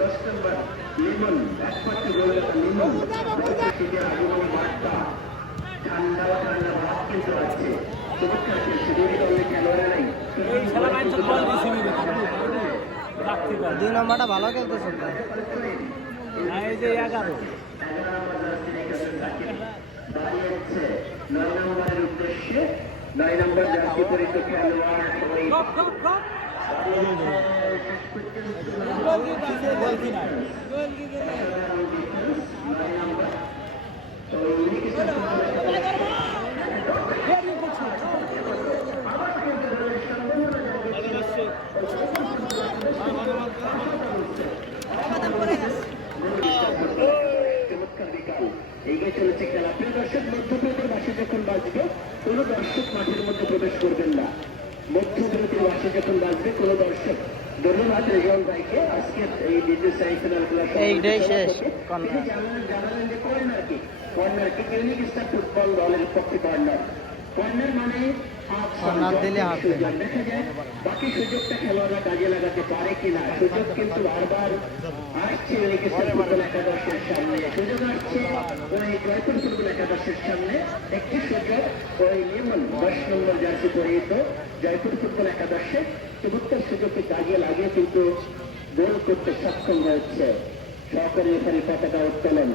10 নম্বর লিমন একমাত্র গোলদাতা লিমন থেকে আগুন বার্তা ঠান্ডা ঠান্ডা ভাব কিন্তু আছে চমৎকার খেলছে দুই দলের খেলোয়াড়েরাই দুই নম্বরটা ভালো খেলতেছে এই যে 11 9 নম্বরের উদ্দেশ্যে 9 নম্বর জার্সি পরিহিত খেলোয়াড় এগিয়ে চলেছে খেলা। প্রিয় দর্শক, মধ্যপ্রদেশের বাসে যখন বাজবে কোন দর্শক মাঠের মধ্যে প্রবেশ করবেন না। মধ্যপ্রদেশের বাসে যখন বাজবে কোন দর্শক ধন্যবাদ রেজন ভাইকে আজকের এই দ্বিতীয় সেমিফাইনাল জানালেন যে কর্নার কি ইউনিক স্টার ফুটবল দলের পক্ষে কর্নার মানে দেখা যায় বাকি সুযোগটা খেলোয়াড়রা কাজে লাগাতে পারে কিনা। সুযোগ কিন্তু বারবার আসছে ইউনিক স্টার ফুটবল একাদশের সামনে, সুযোগ আসছে ওই জয়পুর ফুটবল একাদশের সামনে। একটি সুযোগ ওই লিমন 10 নম্বর জার্সি পরিহিত জয়পুর ফুটবল একাদশে চমৎকার সুযোগকে কাজে লাগিয়ে কিন্তু গোল করতে সক্ষম হয়েছে। সহকারী রেফারি পতাকা উত্তোলন।